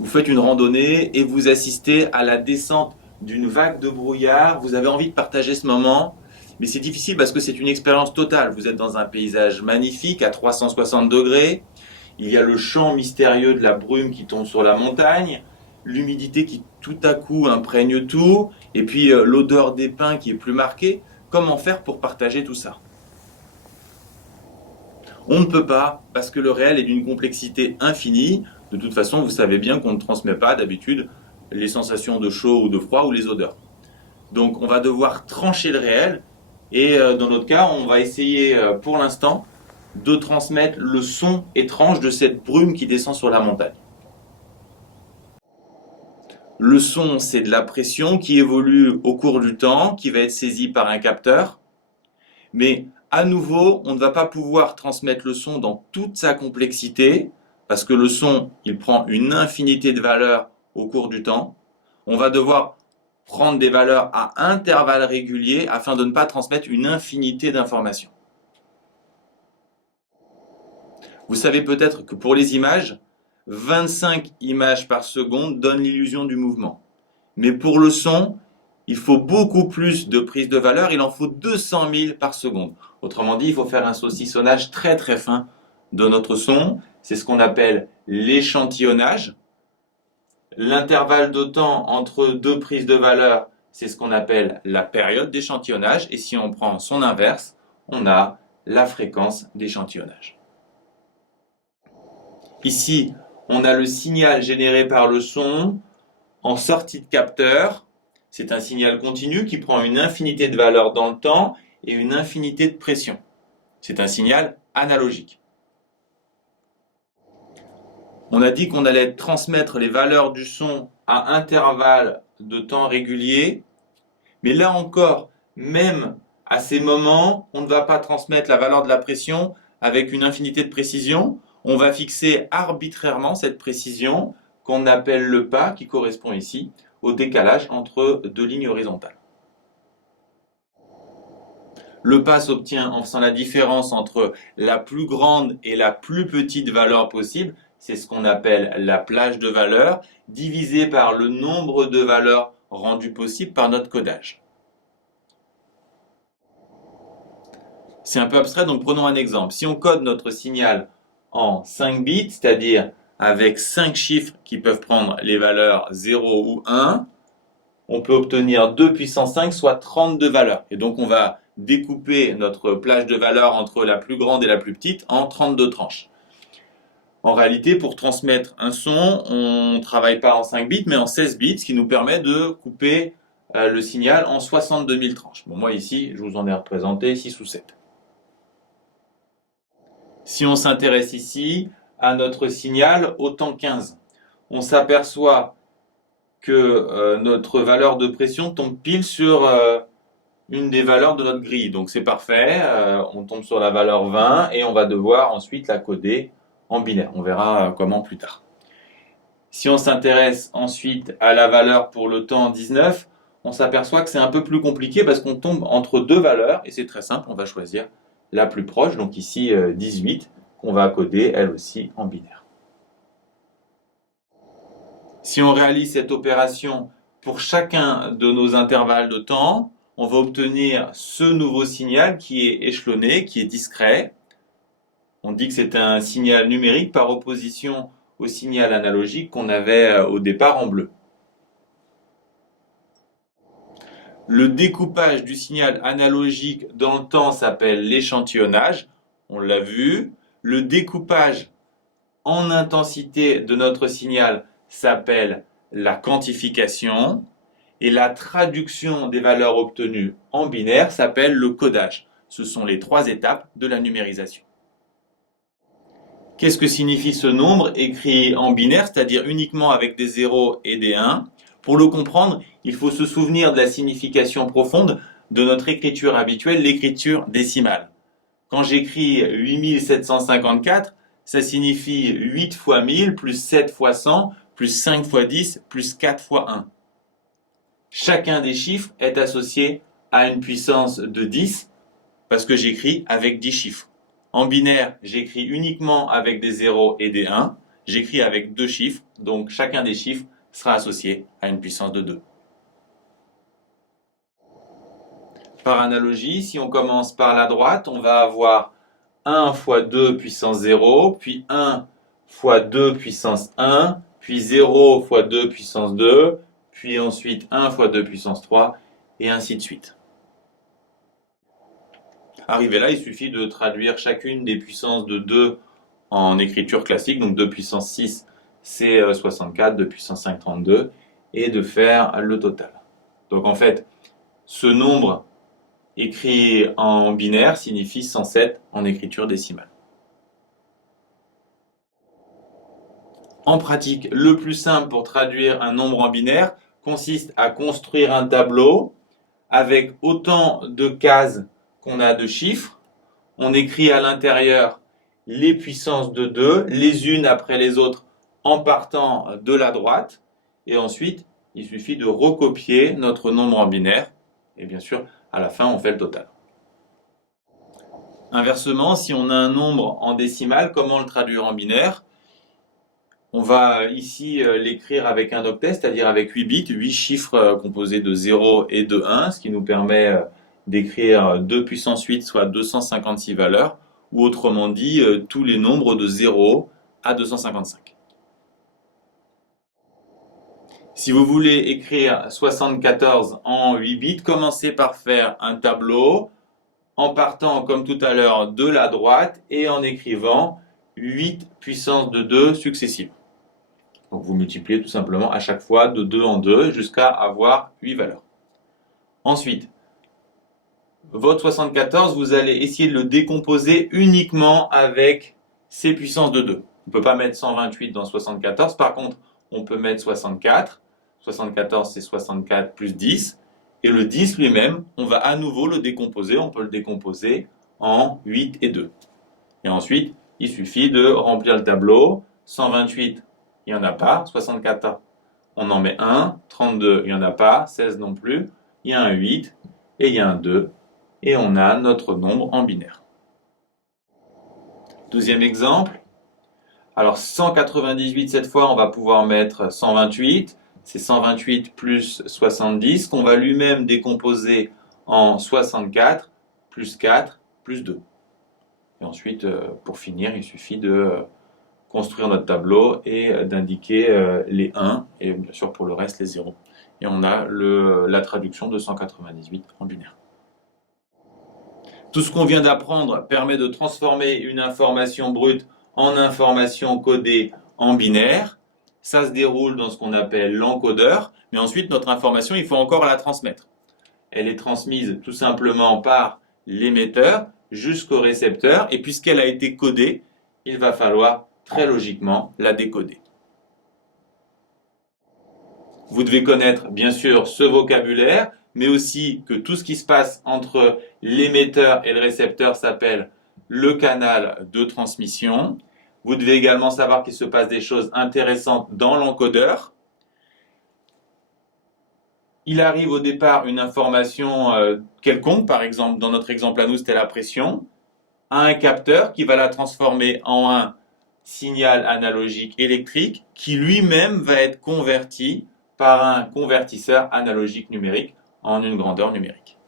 Vous faites une randonnée et vous assistez à la descente d'une vague de brouillard. Vous avez envie de partager ce moment, mais c'est difficile parce que c'est une expérience totale. Vous êtes dans un paysage magnifique à 360 degrés. Il y a le champ mystérieux de la brume qui tombe sur la montagne, l'humidité qui tout à coup imprègne tout, et puis l'odeur des pins qui est plus marquée. Comment faire pour partager tout ça? On ne peut pas parce que le réel est d'une complexité infinie. De toute façon, vous savez bien qu'on ne transmet pas d'habitude les sensations de chaud ou de froid ou les odeurs. Donc on va devoir trancher le réel et dans notre cas, on va essayer pour l'instant de transmettre le son étrange de cette brume qui descend sur la montagne. Le son, c'est de la pression qui évolue au cours du temps, qui va être saisie par un capteur. Mais à nouveau, on ne va pas pouvoir transmettre le son dans toute sa complexité, parce que le son, il prend une infinité de valeurs au cours du temps. On va devoir prendre des valeurs à intervalles réguliers afin de ne pas transmettre une infinité d'informations. Vous savez peut-être que pour les images, 25 images par seconde donnent l'illusion du mouvement. Mais pour le son, il faut beaucoup plus de prise de valeur, il en faut 200 000 par seconde. Autrement dit, il faut faire un saucissonnage très très fin de notre son. C'est ce qu'on appelle l'échantillonnage. L'intervalle de temps entre deux prises de valeur, c'est ce qu'on appelle la période d'échantillonnage. Et si on prend son inverse, on a la fréquence d'échantillonnage. Ici, on a le signal généré par le son en sortie de capteur. C'est un signal continu qui prend une infinité de valeurs dans le temps et une infinité de pression. C'est un signal analogique. On a dit qu'on allait transmettre les valeurs du son à intervalles de temps réguliers, mais là encore, même à ces moments, on ne va pas transmettre la valeur de la pression avec une infinité de précision. On va fixer arbitrairement cette précision qu'on appelle le pas, qui correspond ici au décalage entre deux lignes horizontales. Le pas s'obtient en faisant la différence entre la plus grande et la plus petite valeur possible. C'est ce qu'on appelle la plage de valeurs, divisé par le nombre de valeurs rendues possibles par notre codage. C'est un peu abstrait, donc prenons un exemple. Si on code notre signal en 5 bits, c'est-à-dire avec 5 chiffres qui peuvent prendre les valeurs 0 ou 1, on peut obtenir 2 puissance 5, soit 32 valeurs. Et donc on va découper notre plage de valeurs entre la plus grande et la plus petite en 32 tranches. En réalité, pour transmettre un son, on ne travaille pas en 5 bits, mais en 16 bits, ce qui nous permet de couper le signal en 62 000 tranches. Bon, moi ici, je vous en ai représenté 6 ou 7. Si on s'intéresse ici à notre signal au temps 15, on s'aperçoit que notre valeur de pression tombe pile sur une des valeurs de notre grille. Donc c'est parfait, on tombe sur la valeur 20 et on va devoir ensuite la coder en binaire. On verra comment plus tard. Si on s'intéresse ensuite à la valeur pour le temps 19, on s'aperçoit que c'est un peu plus compliqué parce qu'on tombe entre deux valeurs et c'est très simple, on va choisir la plus proche, donc ici 18, qu'on va coder elle aussi en binaire. Si on réalise cette opération pour chacun de nos intervalles de temps, on va obtenir ce nouveau signal qui est échelonné, qui est discret. On dit que c'est un signal numérique par opposition au signal analogique qu'on avait au départ en bleu. Le découpage du signal analogique dans le temps s'appelle l'échantillonnage, on l'a vu. Le découpage en intensité de notre signal s'appelle la quantification. Et la traduction des valeurs obtenues en binaire s'appelle le codage. Ce sont les 3 étapes de la numérisation. Qu'est-ce que signifie ce nombre écrit en binaire, c'est-à-dire uniquement avec des 0 et des 1? Pour le comprendre, il faut se souvenir de la signification profonde de notre écriture habituelle, l'écriture décimale. Quand j'écris 8754, ça signifie 8 fois 1000 plus 7 fois 100 plus 5 fois 10 plus 4 fois 1. Chacun des chiffres est associé à une puissance de 10 parce que j'écris avec 10 chiffres. En binaire, j'écris uniquement avec des 0 et des 1 j'écris avec deux chiffres, donc chacun des chiffres sera associé à une puissance de 2. Par analogie, si on commence par la droite, on va avoir 1 fois 2 puissance 0, puis 1 fois 2 puissance 1, puis 0 fois 2 puissance 2, puis ensuite 1 fois 2 puissance 3, et ainsi de suite. Arrivé là, il suffit de traduire chacune des puissances de 2 en écriture classique, donc 2 puissance 6, c'est 64, 2 puissance 5, 32, et de faire le total. Donc en fait, ce nombre écrit en binaire signifie 107 en écriture décimale. En pratique, le plus simple pour traduire un nombre en binaire consiste à construire un tableau avec autant de cases qu'on a de chiffres. On écrit à l'intérieur les puissances de 2, les unes après les autres en partant de la droite. Et ensuite, il suffit de recopier notre nombre en binaire. Et bien sûr, à la fin, on fait le total. Inversement, si on a un nombre en décimale, comment le traduire en binaire? On va ici l'écrire avec un octet, c'est-à-dire avec 8 bits, 8 chiffres composés de 0 et de 1, ce qui nous permet d'écrire 2 puissance 8, soit 256 valeurs, ou autrement dit, tous les nombres de 0 à 255. Si vous voulez écrire 74 en 8 bits, commencez par faire un tableau en partant, comme tout à l'heure, de la droite et en écrivant 8 puissance de 2 successives. Donc vous multipliez tout simplement à chaque fois de 2 en 2 jusqu'à avoir 8 valeurs. Ensuite, votre 74, vous allez essayer de le décomposer uniquement avec ces puissances de 2. On ne peut pas mettre 128 dans 74, par contre, on peut mettre 64. 74, c'est 64 plus 10. Et le 10 lui-même, on va à nouveau le décomposer. On peut le décomposer en 8 et 2. Et ensuite, il suffit de remplir le tableau. 128, il n'y en a pas. 64, on en met 1. 32, il n'y en a pas. 16 non plus. Il y a un 8 et il y a un 2. Et on a notre nombre en binaire. Deuxième exemple. Alors 198, cette fois, on va pouvoir mettre 128. C'est 128 plus 70 qu'on va lui-même décomposer en 64 plus 4 plus 2. Et ensuite, pour finir, il suffit de construire notre tableau et d'indiquer les 1 et bien sûr pour le reste les 0. Et on a la traduction de 198 en binaire. Tout ce qu'on vient d'apprendre permet de transformer une information brute en information codée en binaire. Ça se déroule dans ce qu'on appelle l'encodeur, mais ensuite notre information, il faut encore la transmettre. Elle est transmise tout simplement par l'émetteur jusqu'au récepteur, et puisqu'elle a été codée, il va falloir très logiquement la décoder. Vous devez connaître bien sûr ce vocabulaire, mais aussi que tout ce qui se passe entre l'émetteur et le récepteur s'appelle le canal de transmission. Vous devez également savoir qu'il se passe des choses intéressantes dans l'encodeur. Il arrive au départ une information quelconque, par exemple, dans notre exemple à nous, c'était la pression, à un capteur qui va la transformer en un signal analogique électrique qui lui-même va être converti par un convertisseur analogique numérique en une grandeur numérique.